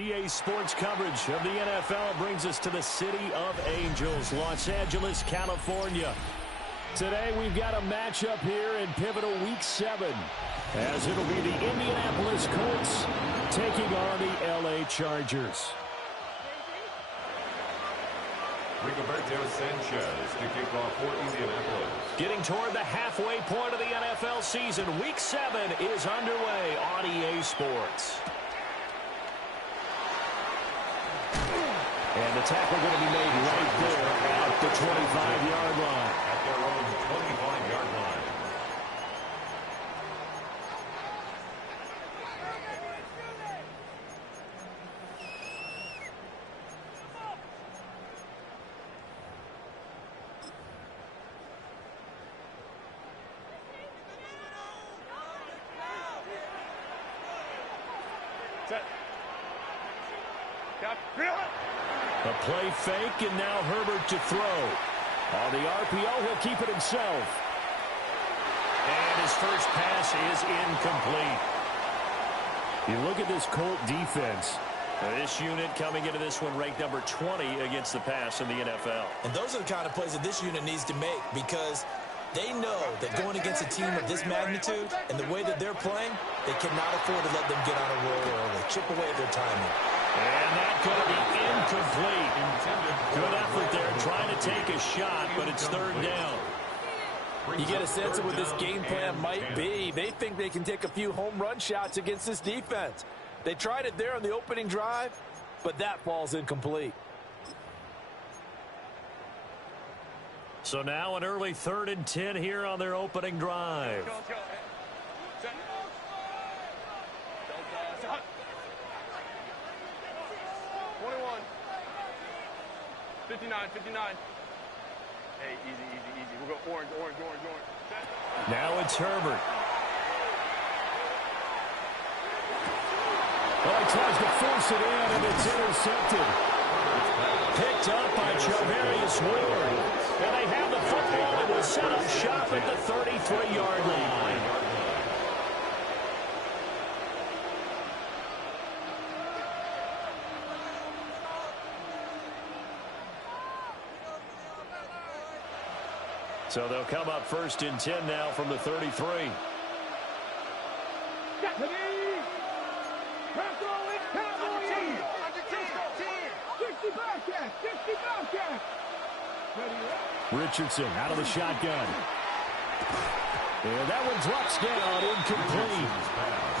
EA Sports coverage of the NFL brings us to the City of Angels, Los Angeles, California. Today we've got a matchup here in pivotal Week 7, as it'll be the Indianapolis Colts taking on the LA Chargers. Rigoberto Sanchez to kick off for Indianapolis. Getting toward the halfway point of the NFL season, Week 7 is underway on EA Sports. And the tackle going to be made right there at the 25-yard line. At their own 25-yard line. A play fake, and now Herbert to throw. On the RPO, he'll keep it himself. And his first pass is incomplete. You look at this Colt defense. This unit coming into this one ranked number 20 against the pass in the NFL. And those are the kind of plays that this unit needs to make, because they know that going against a team of this magnitude and the way that they're playing, they cannot afford to let them get on a roll early, chip away at their timing. And that's going to be incomplete. Good effort there, trying to take a shot, but it's third down. You get a sense of what this game plan might be. They think they can take a few home run shots against this defense. They tried it there on the opening drive, but that falls incomplete. So now an early 3rd and 10 here on their opening drive. 59. Hey, easy. We'll go orange. Now it's Herbert. Well, he tries to force it in, and it's intercepted. Picked up by Charvarius Ward. And they have the football, and will set up shop at the 33-yard line. So they'll come up 1st and 10 now from the 33. Richardson out of the shotgun. And that one drops down, incomplete.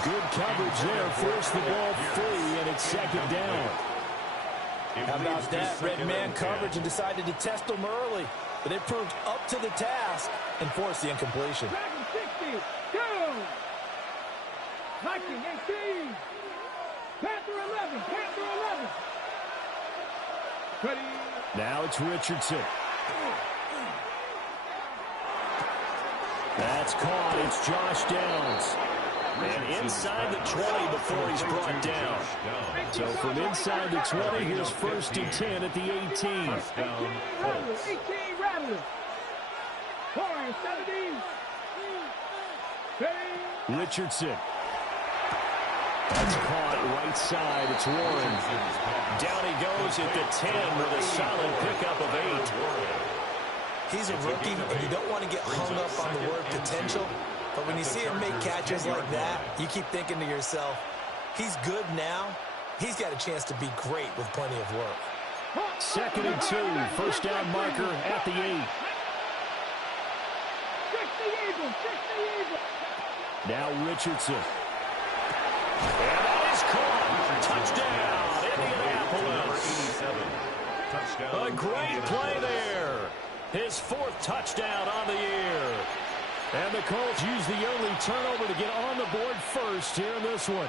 Good coverage there, forced the ball free, and it's 2nd down. How about that? Red man coverage and decided to test them early. But they proved up to the task and forced the incompletion. 60, go! Viking 18. Panther 11. Ready. Now it's Richardson. That's caught. It's Josh Downs. And inside the 20 before he's brought down. So from inside the 20, here's 1st and 10 at the 18. 18 Rattlers. 17. Richardson. That's caught right side. It's Warren. Down he goes at the 10 with a solid pickup of 8. He's a rookie, and you don't want to get hung up on the word potential. But when you see him make catches like that, you keep thinking to yourself, he's good now. He's got a chance to be great with plenty of work. 2nd and 2. First down marker at the 8. Now Richardson. And that is caught. Touchdown, Indianapolis. A great play there. His 4th touchdown on the year. And the Colts use the only turnover to get on the board first here in this one.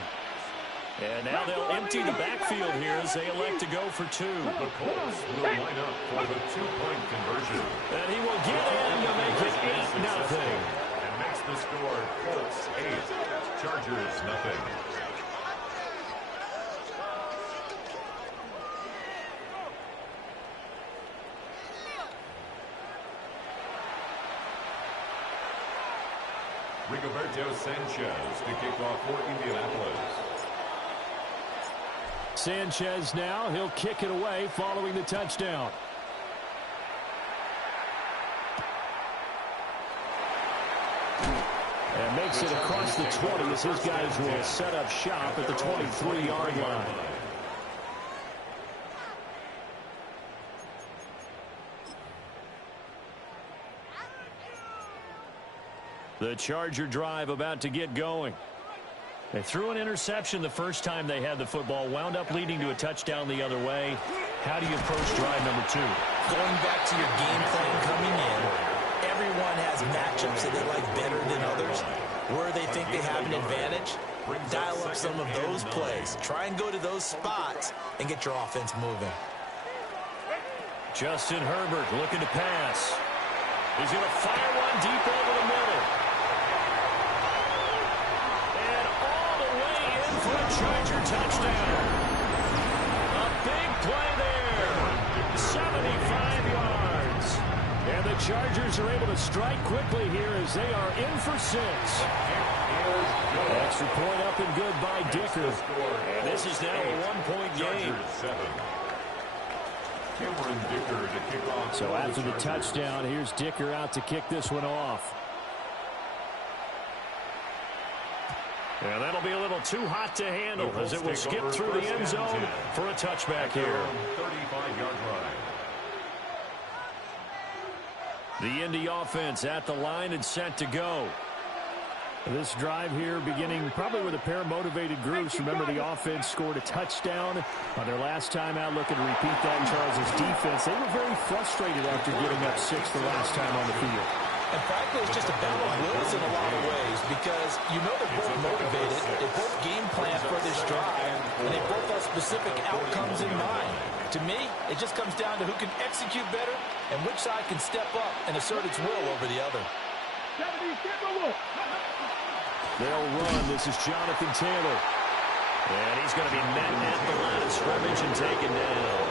And now they'll empty the backfield here as they elect to go for 2. The Colts will line up for the 2-point conversion. And he will get in to make it 8-0. And makes the score Colts 8, Chargers 0. Rigoberto Sanchez to kick off for Indianapolis. Sanchez now. He'll kick it away following the touchdown. And makes it across the 20 as his guys will set up shop at the 23-yard line. The Charger drive about to get going. They threw an interception the first time they had the football, wound up leading to a touchdown the other way. How do you approach drive number 2? Going back to your game plan coming in, everyone has matchups that they like better than others. Where they think they have an advantage, dial up some of those plays. Try and go to those spots and get your offense moving. Justin Herbert looking to pass. He's going to fire one deep over the middle. And all the way in for a Charger touchdown. A big play there. 75 yards. And the Chargers are able to strike quickly here as they are in for 6. Extra point up and good by Dicker. And this is now a 1-point game. So after the touchdown, here's Dicker out to kick this one off. And that'll be a little too hot to handle as it will skip through the end zone for a touchback here. 35-yard line. The Indy offense at the line and set to go. This drive here beginning probably with a pair of motivated groups. Remember, the offense scored a touchdown on their last time out. Looking to repeat that in Charles' defense. They were very frustrated after giving up 6 the last time on the field. And frankly, it's just a battle of wills in a lot of ways because you know they're both motivated. They both game plan for this drive, and they both have specific outcomes in mind. To me, it just comes down to who can execute better and which side can step up and assert its will over the other. They'll run. This is Jonathan Taylor. And he's going to be met at the line of scrimmage and taken down.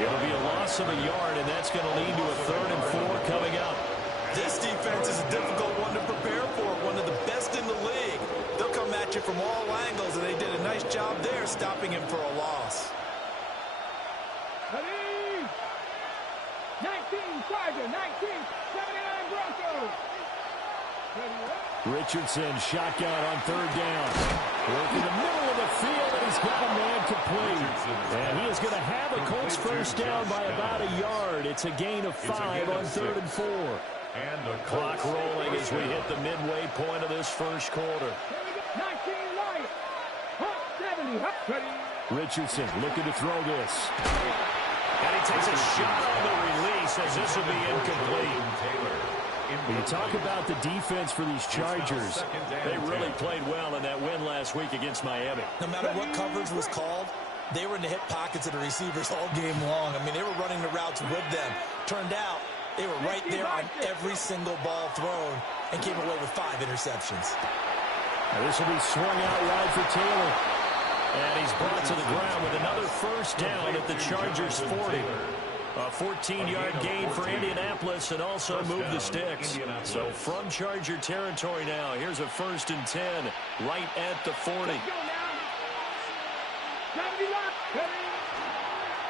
It'll be a loss of a yard, and that's going to lead to a 3rd and 4 coming up. This defense is a difficult one to prepare for, one of the best in the league. They'll come at you from all angles, and they did a nice job there stopping him for a loss. 19 Charger, 19, 79 Broncos. Richardson shotgun on 3rd down. Work in the middle of the field, and he's got a man complete. And he is going to have a Colts first down by about a yard. It's a gain of 5 on 3rd and 4. And the Clock rolling as we hit the midway point of this first quarter. 19 Lions, 70. Richardson looking to throw this. And he takes a shot on the release as this will be incomplete. When you talk about the defense for these Chargers, they really played well in that win last week against Miami. No matter what coverage was called, they were in the hip pockets of the receivers all game long. I mean, they were running the routes with them. Turned out, they were right there on every single ball thrown and came away with 5 interceptions. Now this will be swung out wide for Taylor. And he's brought to the ground with another first down at the Chargers 40. A 14-yard gain for Indianapolis and also move the sticks. So from Charger territory now, here's a 1st and 10 right at the 40.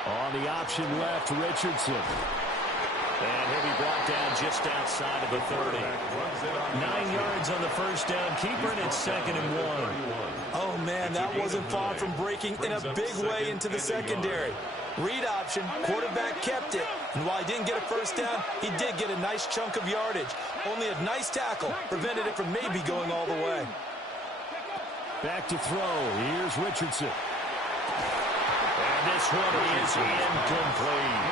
On the option left, Richardson. And he'll be brought down just outside of the 30. 9 yards on the first down. Keeper, and it's 2nd and 1. Oh, man, that wasn't far from breaking in a big way into the secondary. Read option, quarterback kept it. And while he didn't get a first down, he did get a nice chunk of yardage. Only a nice tackle prevented it from maybe going all the way. Back to throw. Here's Richardson. And this one is incomplete.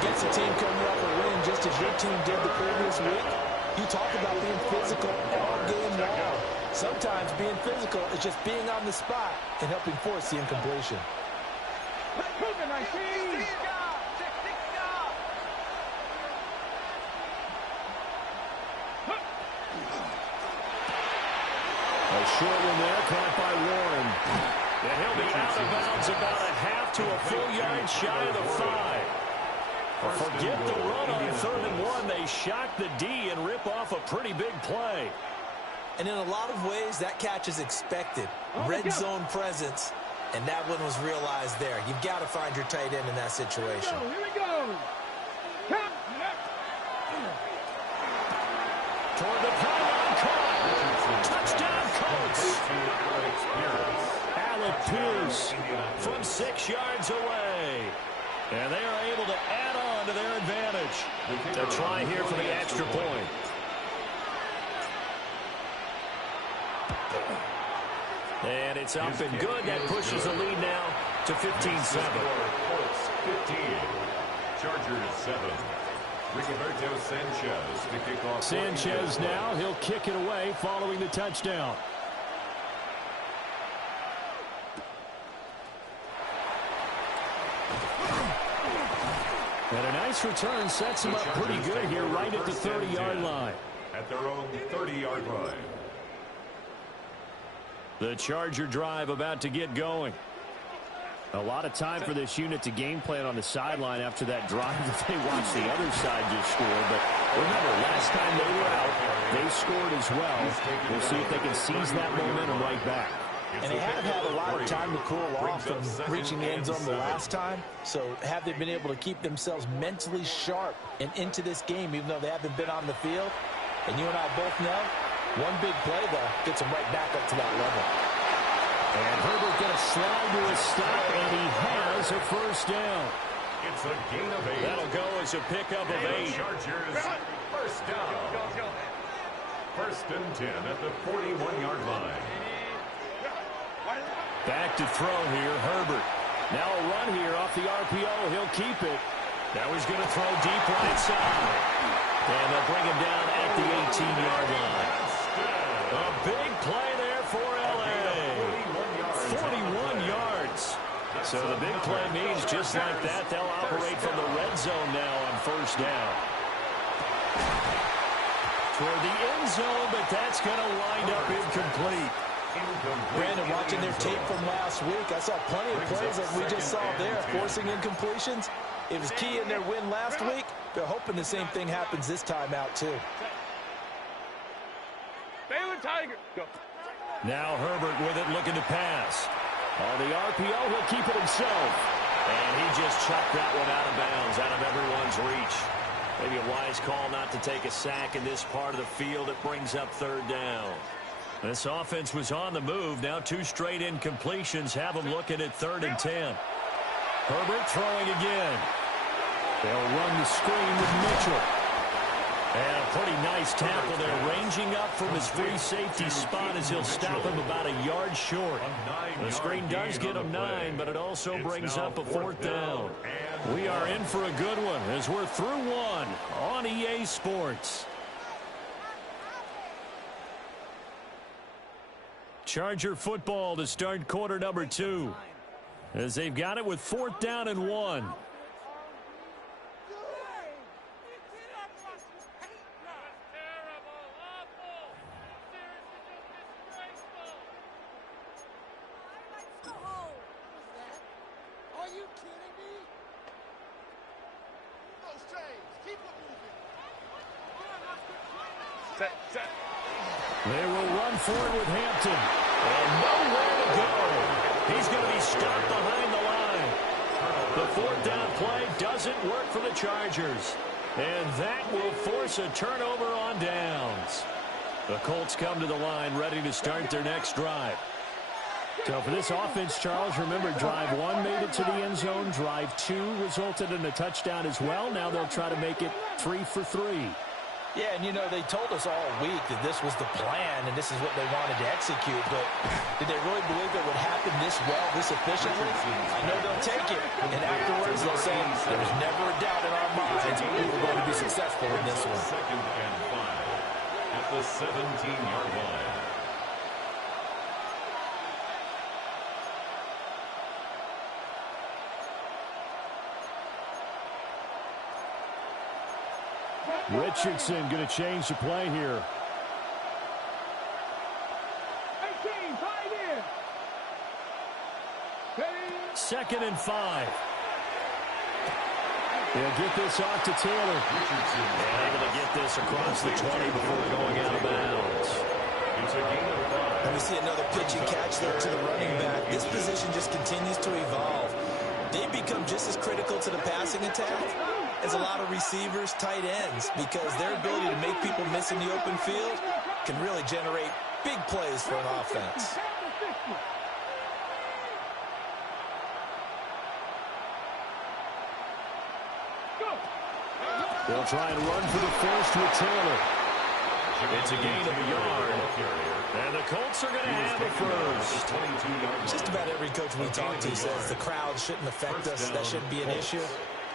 Against a team coming off a win just as your team did the previous week, you talk about being physical all game long. Sometimes being physical is just being on the spot and helping force the incompletion. A short one there, caught by Warren. And he'll be out of bounds about a half to a full yard shy of the 5. Forget the run on 3rd and 1. They shock the D and rip off a pretty big play. And in a lot of ways, that catch is expected. Red zone presence. And that one was realized there. You've got to find your tight end in that situation. Here we go. Come. Toward the pylon, caught. Touchdown, Colts. Alec Pierce from 6 yards away. And they are able to add on to their advantage. They'll try here for the extra point. And it's up and good. That pushes the lead now to 15-7. Colts 15. Chargers 7. Rigoberto Sanchez to kick off. Sanchez now. He'll kick it away following the touchdown. And a nice return sets him up pretty good here right at the 30-yard line. At their own 30-yard line. The Charger drive about to get going. A lot of time for this unit to game plan on the sideline after that drive that they watched the other side just score. But remember, last time they were out, they scored as well. We'll see if they can seize that momentum right back. And they have had a lot of time to cool off from reaching the end zone the last time. So have they been able to keep themselves mentally sharp and into this game, even though they haven't been on the field? And you and I both know, one big play, though, gets them right back up to that level. And Herbert going to slide to a stop, and he has a first down. It's a gain of 8. That'll go as a pickup of 8. Chargers first down. First and 10 at the 41-yard line. Back to throw here, Herbert. Now a run here off the RPO. He'll keep it. Now he's going to throw deep right side. And they'll bring him down at the 18-yard line. A big play there for L.A. 41 yards. So the big play means just like that, they'll operate from the red zone now on first down. Toward the end zone, but that's going to wind up incomplete. Brandon, watching their tape from last week, I saw plenty of plays like we just saw there, forcing incompletions. It was key in their win last week. They're hoping the same thing happens this time out, too. Baylor Tiger. Go. Now Herbert with it, looking to pass. On the RPO, he'll keep it himself. And he just chucked that one out of bounds, out of everyone's reach. Maybe a wise call not to take a sack in this part of the field. It brings up third down. This offense was on the move. Now 2 straight incompletions have them looking at 3rd and 10. Herbert throwing again. They'll run the screen with Mitchell. And a pretty nice tackle there, ranging up from his free safety spot as he'll stop him about a yard short. The screen does get him 9, but it also brings up a 4th down. We are in for a good one as we're through one on EA Sports. Charger football to start quarter number 2 as they've got it with 4th down and 1. They will run forward with Hampton. And nowhere to go. He's going to be stopped behind the line. The 4th down play doesn't work for the Chargers. And that will force a turnover on downs. The Colts come to the line ready to start their next drive. So for this offense, Charles, remember drive 1 made it to the end zone. Drive 2 resulted in a touchdown as well. Now they'll try to make it 3 for 3. Yeah, and you know, they told us all week that this was the plan and this is what they wanted to execute, but did they really believe it would happen this well, this efficiently? I know they'll take it, and afterwards they'll say, there was never a doubt in our minds we were going to be successful in this one. 2nd and 5 at the 17-yard line. Richardson going to change the play here. 18, 5 in. 2nd and 5. They'll get this off to Taylor. Richardson And able to get this across the 20 before going out of bounds. It's a gain of 5. And we see another pitch and catch there to the running back. This position just continues to evolve. They become just as critical to the passing attack as a lot of receivers, tight ends, because their ability to make people miss in the open field can really generate big plays for an offense. They'll try and run for the first with Taylor. It's a gain of a yard. And the Colts are going to have it first. Just about every coach we talk to says the crowd shouldn't affect us. That shouldn't be an issue.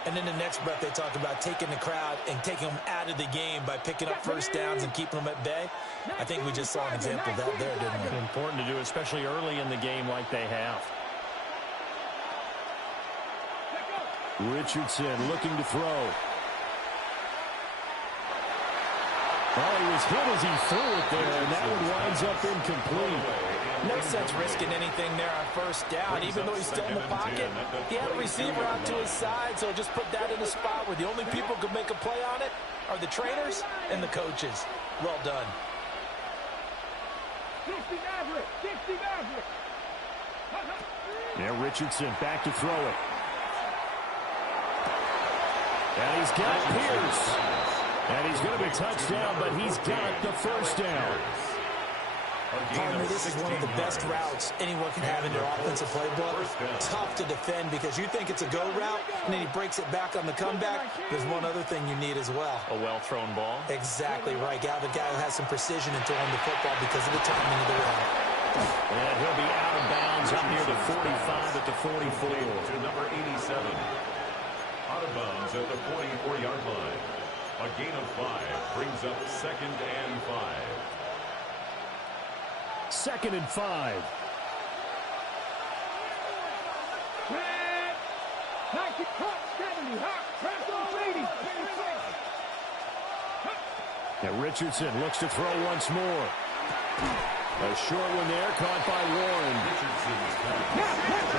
And in the next breath, they talk about taking the crowd and taking them out of the game by picking up first downs and keeping them at bay. I think we just saw an example of that there, didn't we? Important to do, especially early in the game like they have. Richardson looking to throw. Well, he was hit as he threw it there, and that one winds up incomplete. No sense risking anything there on first down, even though he's still in the pocket. He had a receiver out to his side, so just put that in a spot where the only people who can make a play on it are the trainers and the coaches. Well done. 60 Maverick! 60 Maverick! Now Richardson back to throw it. And he's got Pierce. And he's going to be touched down, but he's got the first down. Pardon me, this is one of the best routes anyone can have in their offensive playbook. Tough to defend because you think it's a go route, and then he breaks it back on the comeback. There's one other thing you need as well. A well-thrown ball. Exactly right. Got the guy who has some precision in throwing the football because of the timing of the route. And he'll be out of bounds up near the 45 at the 44. To number 87. Out of bounds at the 44-yard line. A gain of 5 brings up 2nd and 5. 2nd and 5. 90, 70, hot, press 80. Now Richardson looks to throw once more. A short one there, caught by Warren.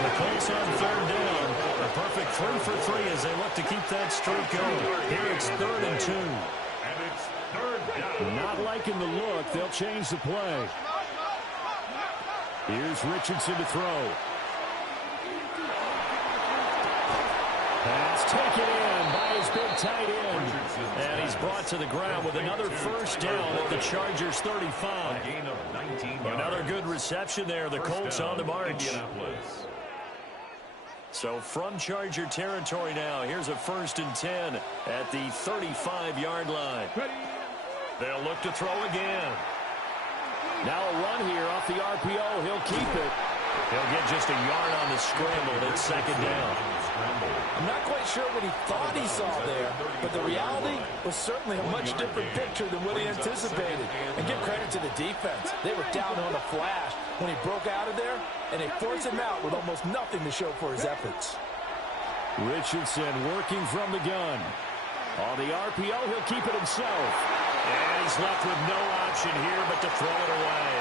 The Colts on 3rd down. A perfect 3 for 3 as they look to keep that streak going. Here it's 3rd and 2. And it's 3rd down. Not liking the look. They'll change the play. Here's Richardson to throw. Pass taken in by his big tight end. And he's brought to the ground with another first down at the Chargers 35. A gain of 19 yards. Another good reception there. The Colts on the march. So from Charger territory now, here's a 1st and 10 at the 35-yard line. They'll look to throw again. Now a run here off the RPO. He'll keep it. He'll get just a yard on the scramble. It's 2nd down. I'm not quite sure what he thought he saw there, but the reality was certainly a much different picture than what he anticipated. And give credit to the defense. They were down on a flash when he broke out of there, and they forced him out with almost nothing to show for his efforts. Richardson working from the gun. On the RPO, he'll keep it himself. And he's left with no option here but to throw it away.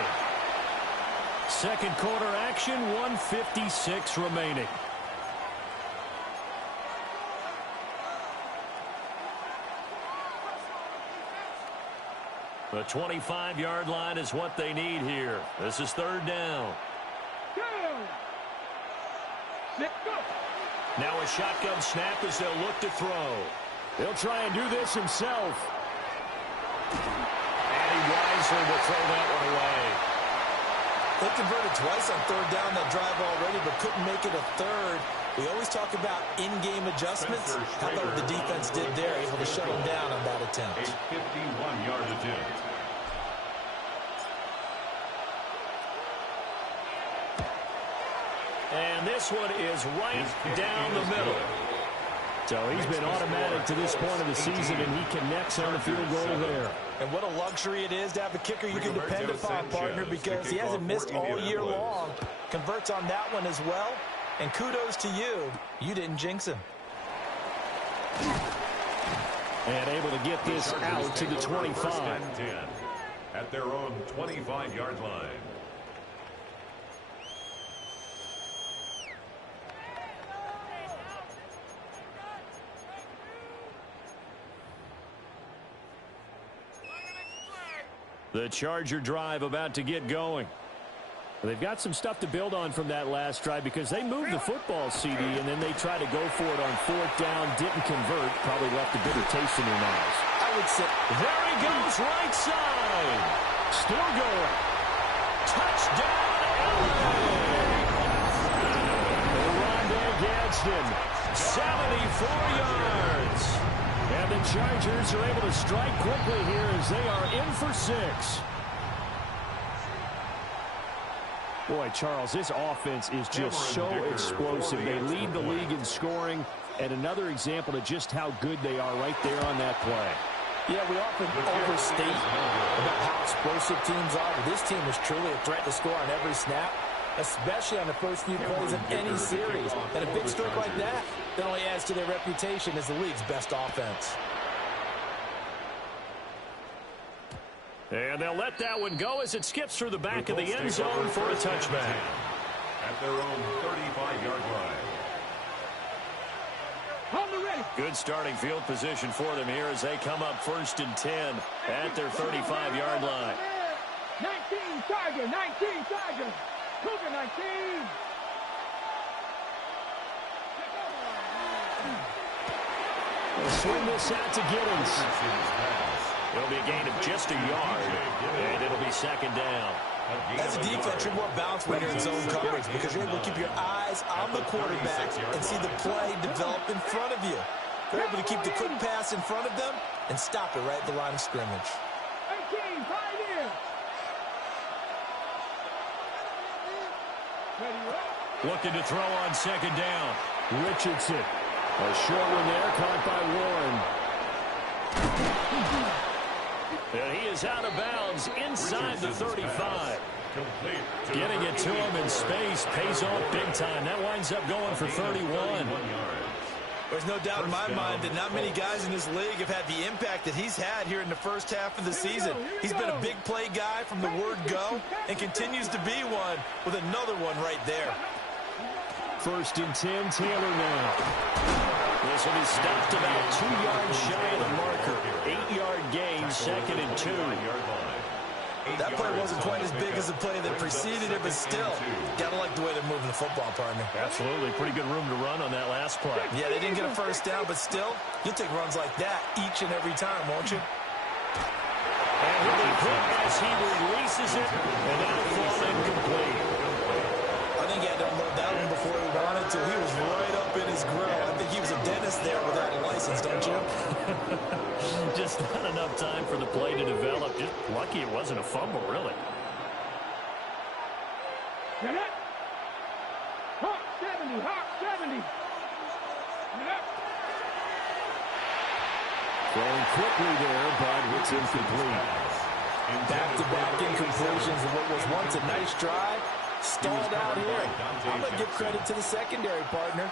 2nd quarter action, 1:56 remaining. The 25-yard line is what they need here. This is 3rd down. Now a shotgun snap as they'll look to throw. He'll try and do this himself. And he wisely will throw that one away. They converted twice on 3rd down that drive already, but couldn't make it a 3rd. We always talk about in-game adjustments. How about what the defense did there, able to shut them down on that attempt. A 51-yard attempt. And this one is right down the middle. So he's been automatic to this point of the season, and he connects on the field goal there. And what a luxury it is to have a kicker you can depend upon, partner, because he hasn't missed all year long. Converts on that one as well. And kudos to you. You didn't jinx him. And able to get this out to the 25. At their own 25-yard line. The Charger drive about to get going. They've got some stuff to build on from that last drive because they moved the football, CD, and then they tried to go for it on fourth down, didn't convert, probably left a bitter taste in their mouths. I would say, there he goes, right side. Still going. Touchdown, LA. Rondé Gadsden, 74 yards. And the Chargers are able to strike quickly here as they are in for 6. Boy, Charles, this offense is just so explosive. They lead the league in scoring, and another example of just how good they are right there on that play. Yeah, we often overstate about how explosive teams are, but this team is truly a threat to score on every snap, especially on the first few plays of any series. And a big stroke like that only adds to their reputation as the league's best offense. And they'll let that one go as it skips through the back of the end zone for a touchback. At their own 35-yard line. Good starting field position for them here as they come up 1st and 10 at their 35-yard line. 19 Chargers, 19 Chargers. Cougar 19. They'll swing this out to Giddens. It'll be a gain of just a yard, and it'll be 2nd down. As a defense, you're more balanced when you're in zone coverage because you're able to keep your eyes on the quarterback and see the play develop in front of you. They're able to keep the quick pass in front of them and stop it right at the line of scrimmage. 18, Pioneers. Looking to throw on 2nd down. Richardson. A short one there, caught by Warren. And he is out of bounds inside the 35. Getting it to him in space pays off big time. That winds up going for 31. There's no doubt in my mind that not many guys in this league have had the impact that he's had here in the first half of the season. He's been a big play guy from the word go and continues to be one with another one right there. 1st and 10, Taylor now. This will be stopped about 2 yards shy of the marker. 8-yard gain, 2nd and 2. That play wasn't quite as big as the play that preceded it, but still, gotta like the way they're moving the football, partner. Absolutely. Pretty good room to run on that last play. Yeah, they didn't get a 1st down, but still, you'll take runs like that each and every time, won't you? And he'll be hit as he releases it, and that'll fall incomplete. I think he had to unload that one before he wanted to. He was right up in his grill. I think he was a dentist there without a license, don't you? Just not enough time for the play to develop. Just lucky it wasn't a fumble, really. Hawk 70, Hawk 70. Throwing quickly there, but it's incomplete. Back-to-back incompletions of what was once a nice drive. Stalled out here. I'm going to give credit to the secondary, partner.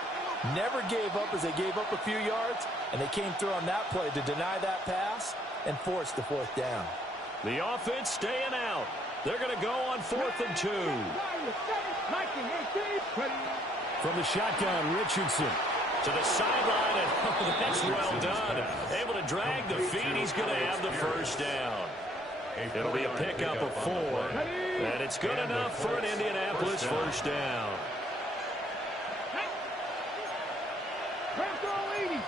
Never gave up as they gave up a few yards, and they came through on that play to deny that pass and force the 4th down. The offense staying out. They're going to go on 4th and 2. From the shotgun, Richardson to the sideline, and oh, that's well done. Able to drag the feet. He's going to have the 1st down. It'll be a pickup of 4, and it's good enough for an Indianapolis 1st down. Panther 80.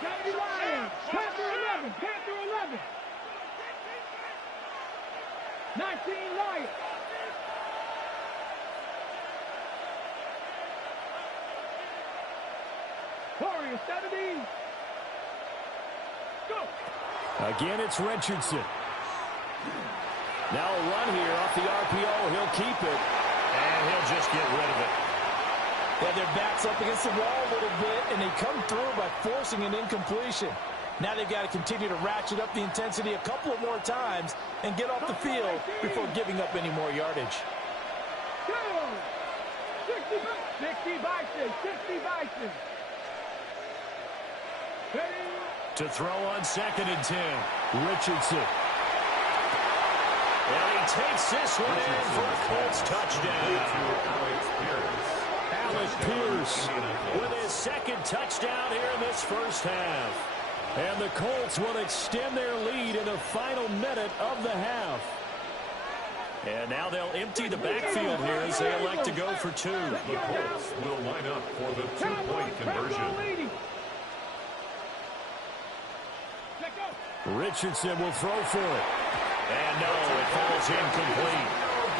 70 Lions. Panther 11. Panther 11. 19 Lions. Warriors 70. Go. Again, it's Richardson. Now a run here off the RPO. He'll keep it, and he'll just get rid of it. Yeah, their back's up against the wall a little bit, and they come through by forcing an incompletion. Now they've got to continue to ratchet up the intensity a couple of more times and get off the field before giving up any more yardage. 60 Bison. 60 Bison. To throw on 2nd and 10. Richardson. And he takes this one in for a Colts touchdown. Alec Pierce with his 2nd touchdown here in this 1st half. And the Colts will extend their lead in the final minute of the half. And now they'll empty the backfield here as they elect to go for two. The Colts will line up for the two-point conversion. Richardson will throw for it. And no, it falls incomplete.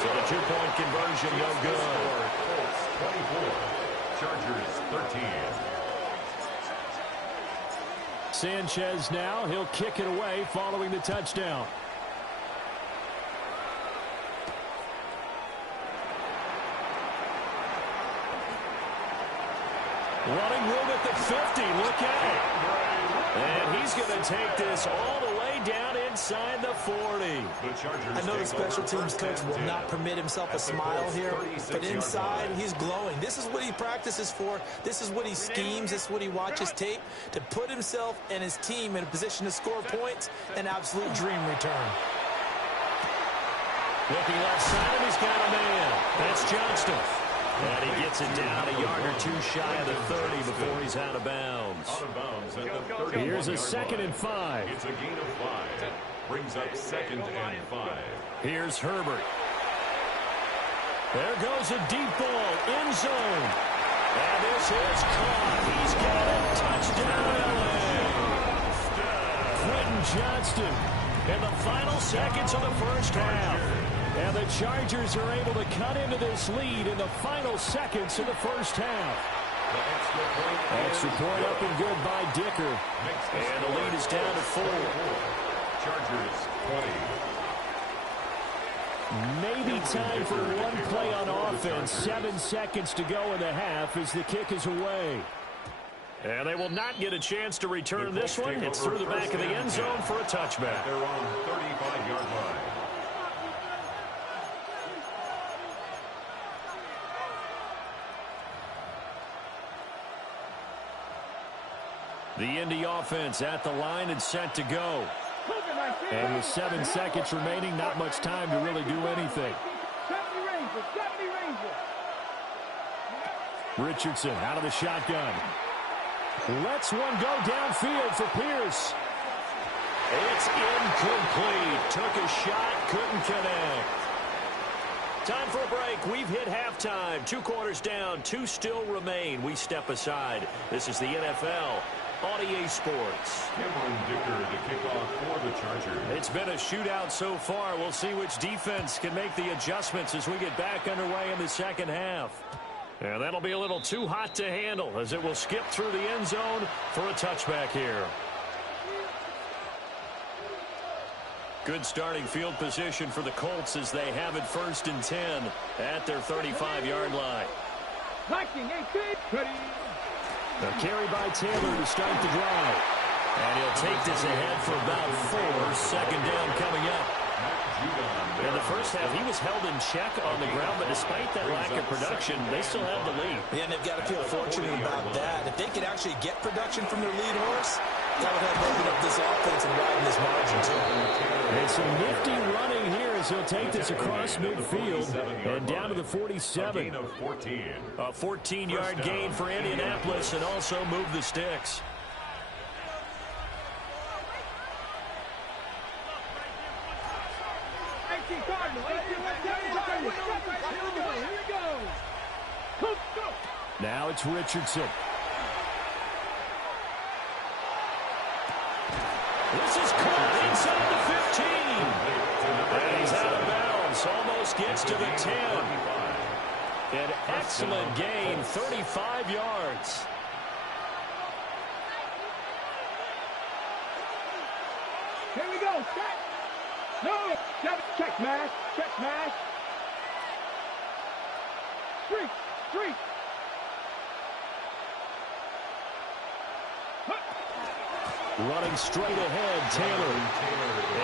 So the two-point conversion no good. Colts 24, Chargers 13. Sanchez now, he'll kick it away following the touchdown. Running room at the 50, look out. And he's going to take this all the way down inside the 40. I know the special teams coach will not permit himself a smile here, but inside he's glowing. This is what he practices for. This is what he schemes. This is what he watches tape to put himself and his team in a position to score points. An absolute dream return. Looking left side, and he's got a man. That's Johnston. And he gets it down a yard or two shy of the 30 before he's out of bounds. Out of bounds at the 30. Here's a 2nd and 5. It's a gain of 5. Brings up 2nd and 5. Here's Herbert. There goes a deep ball, end zone. And this is caught. He's got it. Touchdown, LA. Quentin Johnston in the final seconds of the first half. And the Chargers are able to cut into this lead in the final seconds of the first half. Extra point up and good by Dicker. And the lead is down to 4. Chargers 20. Maybe time for one play on offense. 7 seconds to go in the half as the kick is away. And they will not get a chance to return this one. It's through the back of the end zone for a touchback. They're on 35-yard line. The Indy offense at the line and set to go. And with 7 seconds remaining, not much time to really do anything. Richardson out of the shotgun. Lets one go downfield for Pierce. It's incomplete. Took a shot, couldn't connect. Time for a break. We've hit halftime. 2 quarters down, 2 still remain. We step aside. This is the NFL on EA Sports. Cameron Dicker to kick off for the Chargers. It's been a shootout so far. We'll see which defense can make the adjustments as we get back underway in the second half. And that'll be a little too hot to handle as it will skip through the end zone for a touchback here. Good starting field position for the Colts as they have it 1st and 10 at their 35-yard line. A carry by Taylor to start the drive. And he'll take this ahead for about 4. Second down coming up. In the first half, he was held in check on the ground, but despite that lack of production, they still have the lead. Yeah, and they've got to feel fortunate about that. If they could actually get production from their lead horse, that would help open up this offense and widen this margin, too. And some nifty running here as he'll take this across midfield and down to the 47. A 14-yard gain for Indianapolis and also move the sticks. Now it's Richardson. This is caught inside the 15. And he's out of bounds. Almost gets to the 10. An excellent gain, 35 yards. Here we go. Check. No. Check smash. Check smash. Streak. Streak. Running straight ahead, Taylor.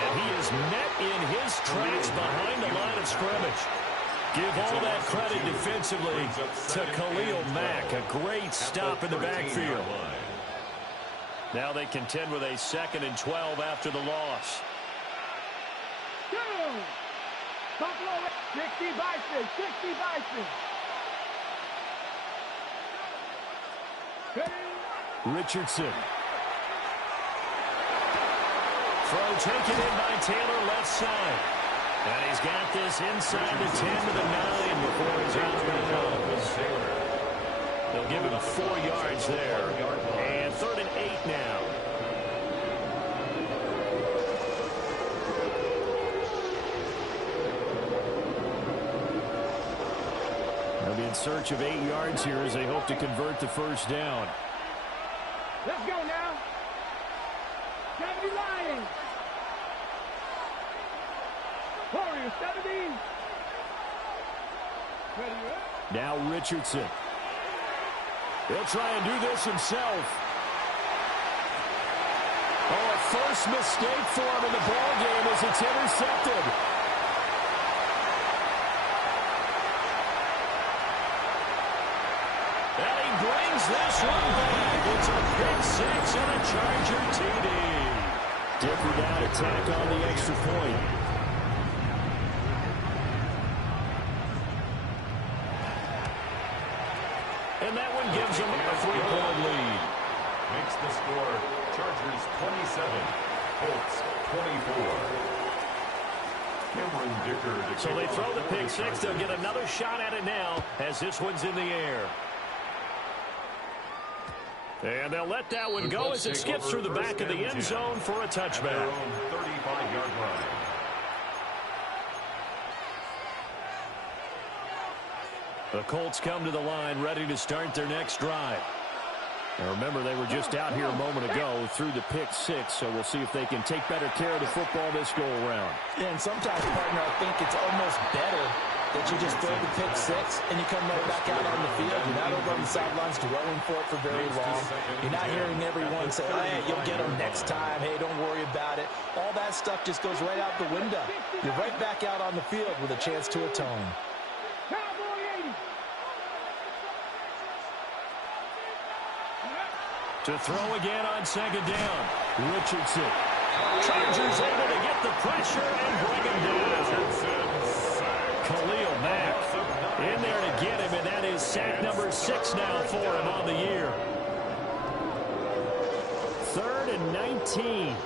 And he is met in his tracks behind the line of scrimmage. Give all that credit defensively to Khalil Mack. A great stop in the backfield. Now they contend with a 2nd and 12 after the loss. Buffalo 60 Bison. 60 Bison. Richardson. Throw taken in by Taylor left side. And he's got this inside the 10 to the 9 before he's out of bounds. They'll give him 4 yards there. And 3rd and 8 now. They'll be in search of 8 yards here as they hope to convert the first down. Let's go now. 70 Lions. Warriors 70. Ready up. Now Richardson. He'll try and do this himself. Oh, a first mistake for him in the ball game as it's intercepted. And he brings this one back. It's a pick 6 and a Charger TD. Different down attack on the extra point. And that one gives them a 3-point lead. Makes the score Chargers 27, Colts 24. Cameron Dicker. So they throw the pick 6. They'll get another shot at it now as this one's in the air. And they'll let that one go as it skips through the back of the end zone for a touchback. 35-yard line. The Colts come to the line ready to start their next drive. Now remember, they were just out here a moment ago through the pick 6, so we'll see if they can take better care of the football this go-around. Yeah, and sometimes, partner, I think it's almost better that you just throw the pick 6 and you come right back out on the field. You're not over on the sidelines dwelling for it for very long. You're not hearing everyone say, oh, hey, you'll get them next time. Hey, don't worry about it. All that stuff just goes right out the window. You're right back out on the field with a chance to atone. To throw again on 2nd down. Richardson. Chargers able to get the pressure and bring him down. Khalil Mack in there to get him, and that is sack number 6 now for him on the year. 3rd and 19.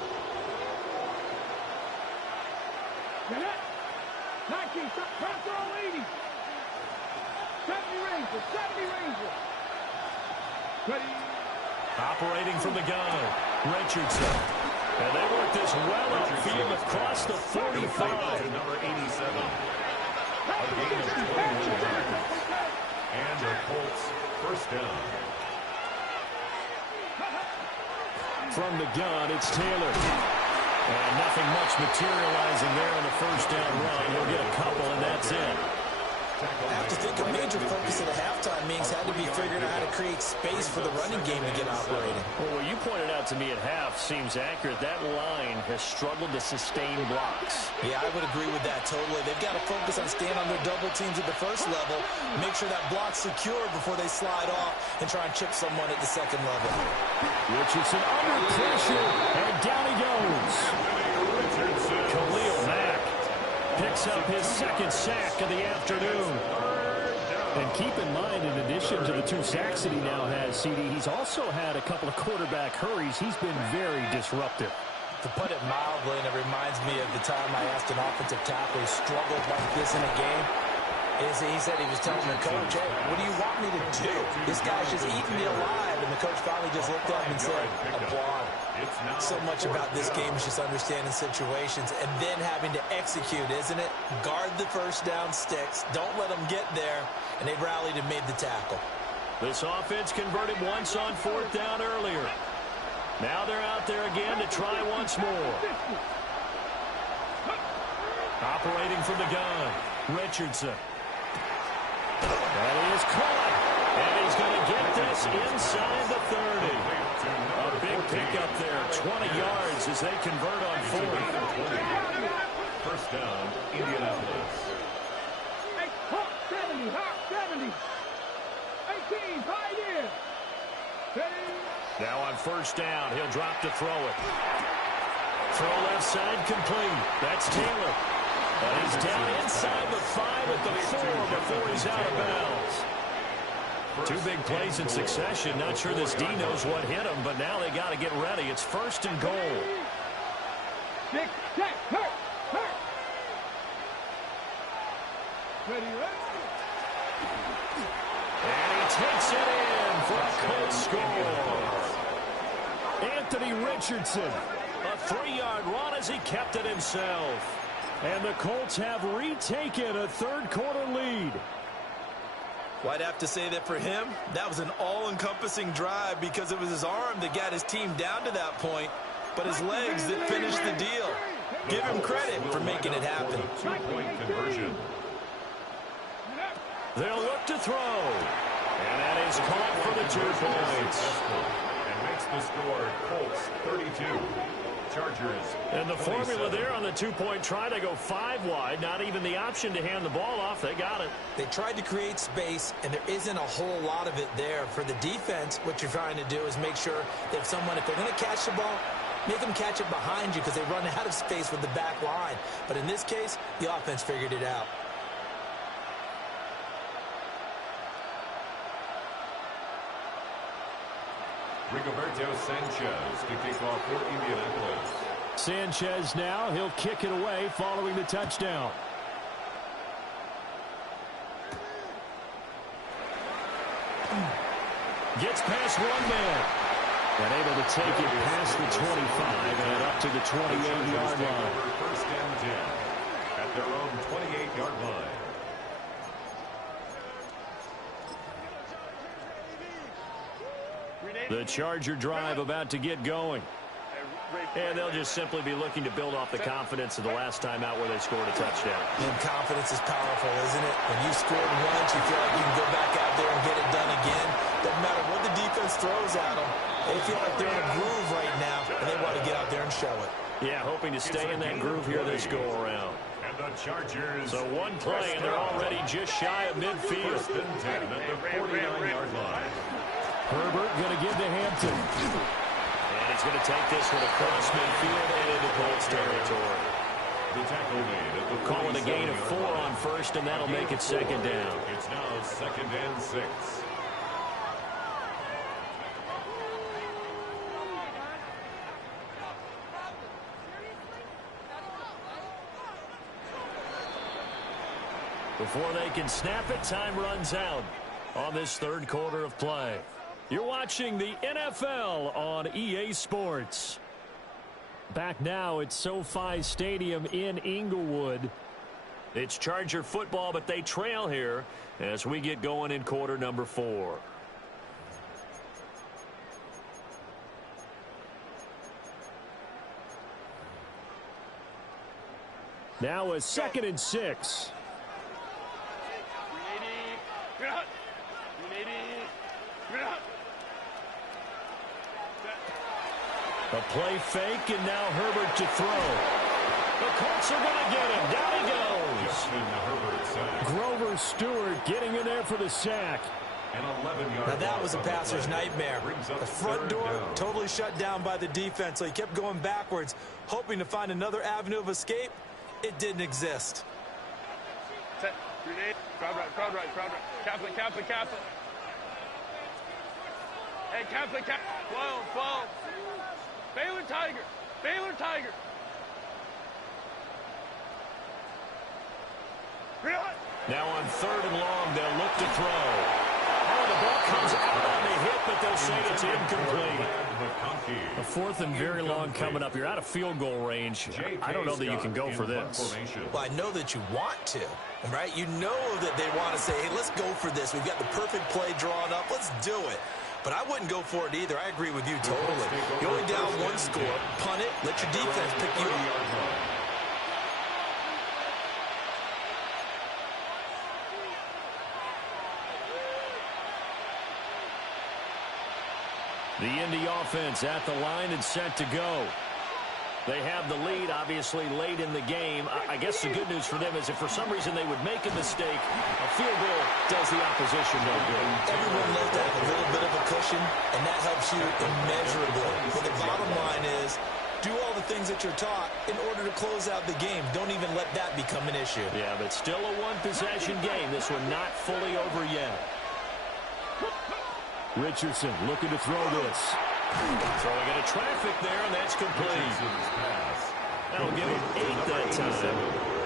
19, press all 80. 70 Rangers, 70 Rangers. Ready. Operating from the gun, Richardson. And they work this well upfield across the 45. To number 87. A gain of 21 yards. And the Colts first down. From the gun, it's Taylor. And nothing much materializing there on the first down run. He'll get a couple, and that's it. I have to think a major focus at the halftime means had to be figuring out how to create space for the running game to get operating. Well, what you pointed out to me at half seems accurate. That line has struggled to sustain blocks. Yeah, I would agree with that totally. They've got to focus on staying on their double teams at the first level, make sure that block's secure before they slide off and try and chip someone at the second level. Richardson under pressure, and down he goes. Khalil Mack picks up his 2nd sack of the afternoon. And keep in mind, in addition to the 2 sacks that he now has, CD, he's also had a couple of quarterback hurries. He's been very disruptive. To put it mildly, and it reminds me of the time I asked an offensive tackle who struggled like this in a game, is he said he was telling the coach, hey, what do you want me to do? This guy's just eating me alive. And the coach finally just looked up and said, applaud. So much about this game is just understanding situations and then having to execute, isn't it? Guard the first down sticks. Don't let them get there. And they rallied and made the tackle. This offense converted once on 4th down earlier. Now they're out there again to try once more. Operating from the gun, Richardson. And he is caught. And he's going to get this inside the 30. A big pickup there, 20 yards as they convert on 4th. First down, Indianapolis. Hey, Hawk 70, Hawk 70. 18, Pioneer. Ready. Now on first down, he'll drop to throw it. Throw left side complete. That's Taylor. And he's down inside the 5 at the 4 before he's out of bounds. 2 big plays in succession. Not sure this D knows what hit him, but now they got to get ready. It's 1st and goal. Check, check, hurt, hurt. Ready, ready. And he takes it in for a Colts score. Anthony Richardson, a 3-yard run as he kept it himself. And the Colts have retaken a third-quarter lead. Well, I'd have to say that for him, that was an all-encompassing drive because it was his arm that got his team down to that point, but his legs that finished the deal. Give him credit for making it happen. Two-point conversion. They'll look to throw. And that is caught for the 2 points. And makes the score Colts 32. Chargers. And the formula there on the 2-point try to go 5 wide. Not even the option to hand the ball off. They got it. They tried to create space, and there isn't a whole lot of it there. For the defense, what you're trying to do is make sure that if they're going to catch the ball, make them catch it behind you because they run out of space with the back line. But in this case, the offense figured it out. Rigoberto Sanchez to kick off for Indianapolis. Sanchez now, he'll kick it away following the touchdown. Gets past one man. And able to take it past the 25 and up to the 28-yard line. First and 10 at their own 28-yard line. The Charger drive about to get going. And they'll just simply be looking to build off the confidence of the last time out where they scored a touchdown. And confidence is powerful, isn't it? When you scored once, you feel like you can go back out there and get it done again. Doesn't matter what the defense throws at them. They feel like they're in a groove right now, and they want to get out there and show it. Yeah, hoping to stay in that groove here this go-around. And the Chargers. So one play, and they're already just shy of midfield. First and 10 at the 49-yard line. Herbert going to give to Hampton. And he's going to take this one across midfield and into Colts territory. The tackle made at the Call it a gain of 4 on first, and that'll make it second down. It's now 2nd and 6. Before they can snap it, time runs out on this third quarter of play. You're watching the NFL on EA Sports. Back now at SoFi Stadium in Inglewood. It's Charger football, but they trail here as we get going in quarter number 4. Now a 2nd and 6. A play fake, and now Herbert to throw. The Colts are going to get him. Down he goes. Grover Stewart getting in there for the sack. Now that was a passer's nightmare. The front door totally shut down by the defense, so he kept going backwards, hoping to find another avenue of escape. It didn't exist. Set. Grenade. Crowd right, crowd right, crowd right. Kaplan, Kaplan, Kaplan. Hey, Kaplan, Kaplan. 12, 12. Baylor Tiger. Baylor Tiger. Now on 3rd and long, they'll look to throw. Oh, the ball comes out on the hit, but they'll say it's incomplete. A 4th and very long coming up. You're out of field goal range. I don't know that you can go for this. Well, I know that you want to, right? You know that they want to say, hey, let's go for this. We've got the perfect play drawn up. Let's do it. But I wouldn't go for it either. I agree with you totally. You're only down 1 score. Punt it. Let your defense pick you up. The Indy offense at the line and set to go. They have the lead, obviously, late in the game. I guess the good news for them is if for some reason they would make a mistake, a field goal does the opposition no good. Everyone loves to have a little bit of a cushion, and that helps you immeasurably. But the bottom line is, do all the things that you're taught in order to close out the game. Don't even let that become an issue. Yeah, but still a one-possession game. This one not fully over yet. Richardson looking to throw this. Throwing into traffic there, and that's complete. Pass That'll give him 8 that time.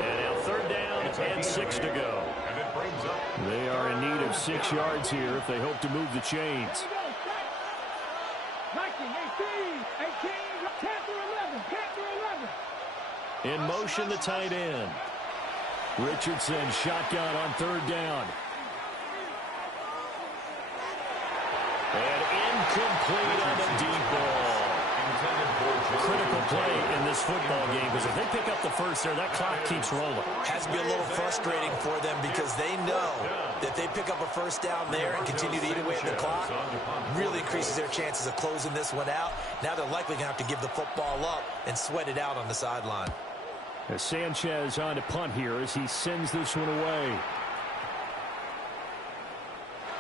And now 3rd down and 6 to go. And it brings up. They are in need of 6 yards here if they hope to move the chains. 19, 18, 18, 10 through 11, 10 through 11. In motion, the tight end. Richardson, shotgun on 3rd down. And incomplete on the deep ball. Critical play in this football game, because if they pick up the first there, that clock keeps rolling. Has to be a little frustrating for them because they know that they pick up a first down there and continue to eat away at the clock, really increases their chances of closing this one out. Now they're likely going to have to give the football up and sweat it out on the sideline. As Sanchez on to punt here as he sends this one away.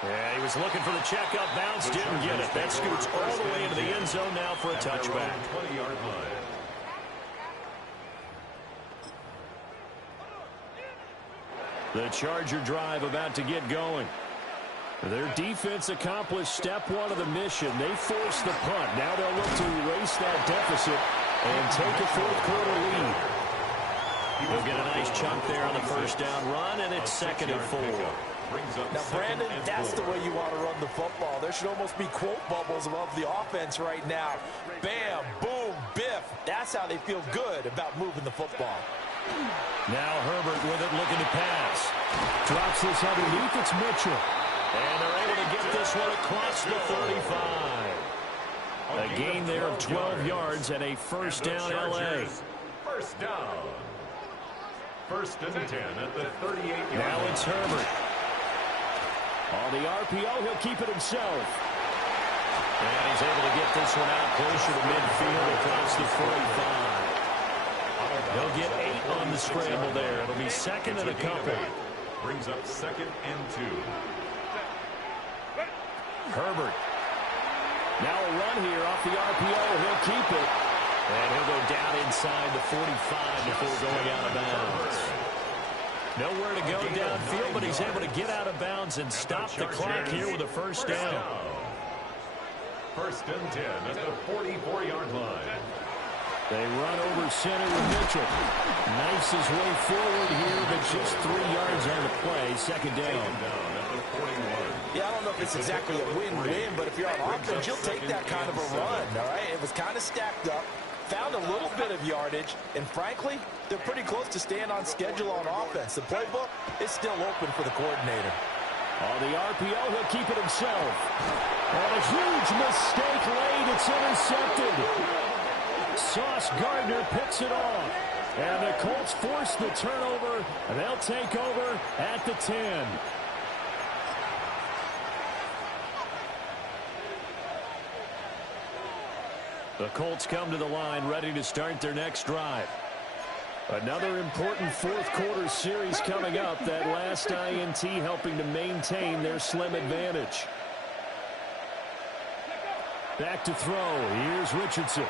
Yeah, he was looking for the checkup bounce, didn't get it. That scoots all the way into the end zone now for a touchback. 20-yard line. The Charger drive about to get going. Their defense accomplished step 1 of the mission. They forced the punt. Now they'll look to erase that deficit and take a 4th quarter lead. They'll get a nice chunk there on the first down run, and it's 2nd and 4. Now, Brandon, that's the way you want to run the football. There should almost be quote bubbles above the offense right now. Bam, boom, biff. That's how they feel good about moving the football. Now Herbert with it, looking to pass. Drops this underneath. It's Mitchell. And they're able to get this one across the 35. A gain there of 12 yards and a first down, L.A. First down. 1st and 10 at the 38-yard line. Now it's Herbert. On the RPO, he'll keep it himself. And he's able to get this one out closer to midfield across the 45. He'll get 8 on the scramble there. It'll be 2nd and a couple. Brings up 2nd and 2. Herbert. Now a run here off the RPO. He'll keep it. And he'll go down inside the 45 before going out of bounds. Nowhere to go downfield, but he's able to get out of bounds and stop the clock here with a first down. 1st and 10 at the 44-yard line. They run over center with Mitchell. Knifes his way forward here, but just 3 yards on the play. 2nd down. Yeah, I don't know if it's exactly a win-win, but if you're on offense, you'll take that kind of a run, all right? It was kind of stacked up. Found a little bit of yardage, and frankly, they're pretty close to staying on schedule on offense. The playbook is still open for the coordinator. On the RPO, he'll keep it himself. And a huge mistake late. It's intercepted. Sauce Gardner picks it off. And the Colts force the turnover, and they'll take over at the 10. The Colts come to the line ready to start their next drive. Another important 4th quarter series coming up. That last INT helping to maintain their slim advantage. Back to throw. Here's Richardson.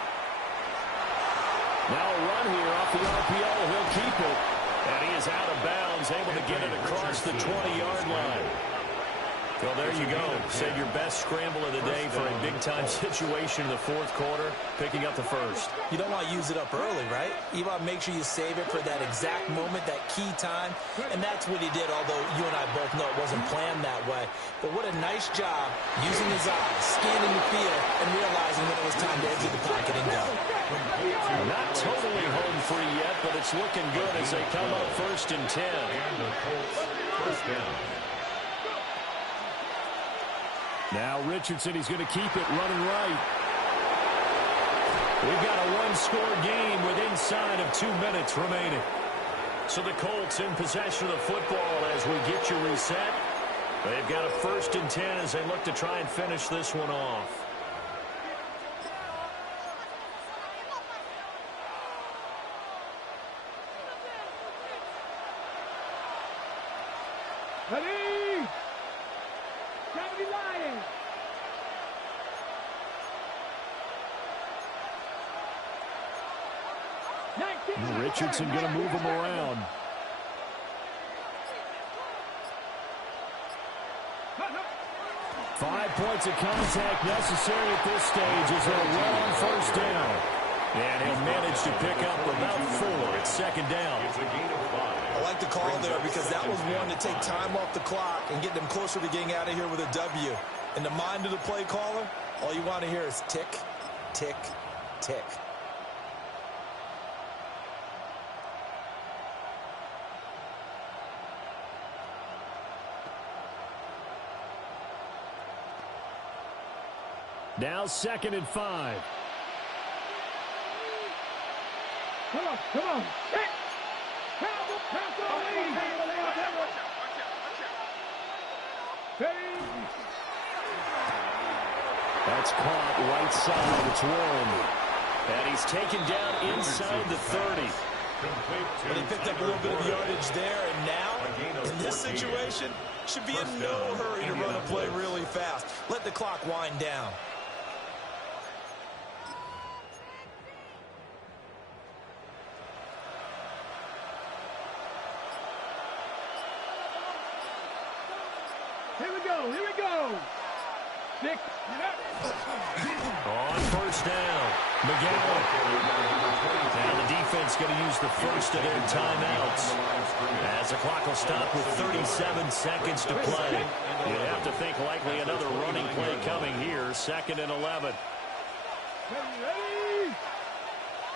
Now a run here off the RPO. He'll keep it. And he is out of bounds, able to get it across the 20-yard line. Well, there you go. Save your best scramble of the day for a big-time situation in the 4th quarter, picking up the first. You don't want to use it up early, right? You want to make sure you save it for that exact moment, that key time. And that's what he did, although you and I both know it wasn't planned that way. But what a nice job using his eyes, scanning the field, and realizing when it was time to exit the pocket and go. Not totally home free yet, but it's looking good as they come up 1st and 10. And the Colts first down. Now Richardson, he's going to keep it running right. We've got a one-score game with inside of 2 minutes remaining. So the Colts in possession of the football as we get you reset. They've got a 1st and 10 as they look to try and finish this one off. Ready? 70 Lions. Richardson going to move him around. Five points of contact necessary at this stage as they'll run on 1st down. And he'll manage to pick up about 4 at second down. It's a gain of 5. I like the call there because that was one to take time off the clock and get them closer to getting out of here with a W. In the mind of the play caller, all you want to hear is tick, tick, tick. Now 2nd and 5. Come on, come on. Hit. Pass the lead. That's caught right side. It's Warren. And he's taken down inside the 30. Well, they picked up a little bit of yardage there, and now, in this situation, should be in no hurry to run a play really fast. Let the clock wind down. Here we go, here we go. 6. On first down, McGowan. Now the defense going to use the first of their timeouts as the clock will stop with 37 seconds to play. You have to think likely another running play coming here, 2nd and 11. Ready?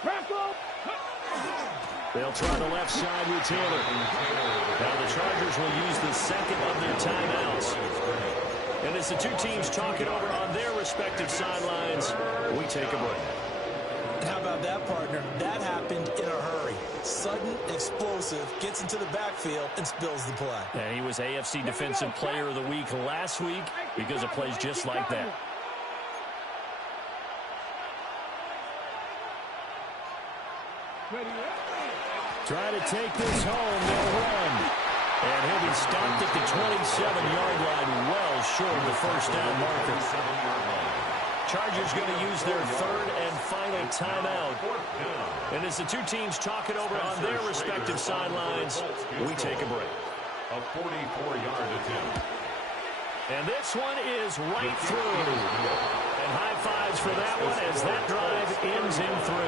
Press up. They'll try the left side with Taylor. Now the Chargers will use the second of their timeouts. And as the two teams talk it over on their respective sidelines, we take a break. And how about that, partner? That happened in a hurry. Sudden, explosive, gets into the backfield and spills the play. And he was AFC Defensive Player of the Week last week because of plays just like that. Try to take this home. They'll run. And he'll be stopped at the 27-yard line, well short of the first down marker. Chargers going to use their 3rd and final timeout. And as the two teams talk it over on their respective sidelines, we take a break. A 44-yard attempt. And this one is right through. And high fives for that one as that drive ends in 3.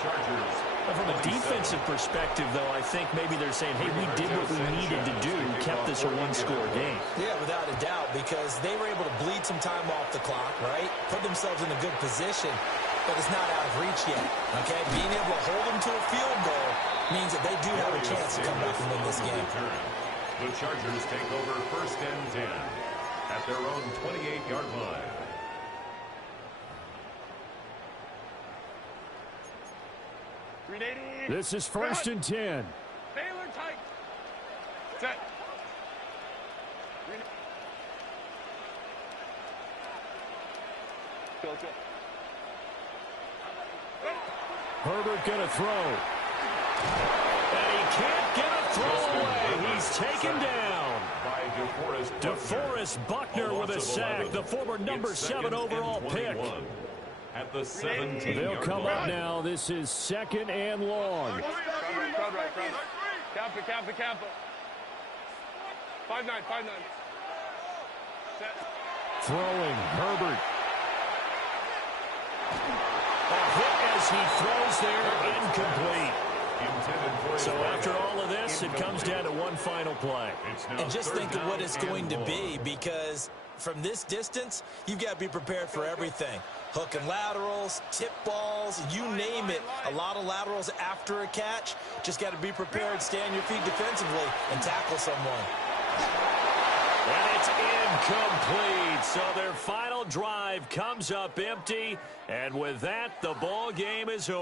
Chargers. From a defensive perspective, though, I think maybe they're saying, hey, we did what we needed to do, kept this a one-score game. Yeah, without a doubt, because they were able to bleed some time off the clock, right? Put themselves in a good position, but it's not out of reach yet, okay? Being able to hold them to a field goal means that they do have a chance to come back and win this game. The Chargers take over 1st and 10 at their own 28-yard line. This is 1st and 10. Baylor tight. Set. Herbert going to throw. And he can't get a throw away. He's taken down. By DeForest Buckner with a sack, the former number 7 overall pick. At the 17. They'll come up now. This is 2nd and long. Crowd right. Camp it. 5-9. Set. Throwing, Herbert. A hit as he throws there, incomplete. So after all of this, it comes down to one final play. And just think of what it's going to be, because from this distance, you've got to be prepared for everything. Hook and laterals, tip balls, you name it. A lot of laterals after a catch. Just got to be prepared, stay on your feet defensively, and tackle someone. And it's incomplete. So their final drive comes up empty. And with that, the ball game is over.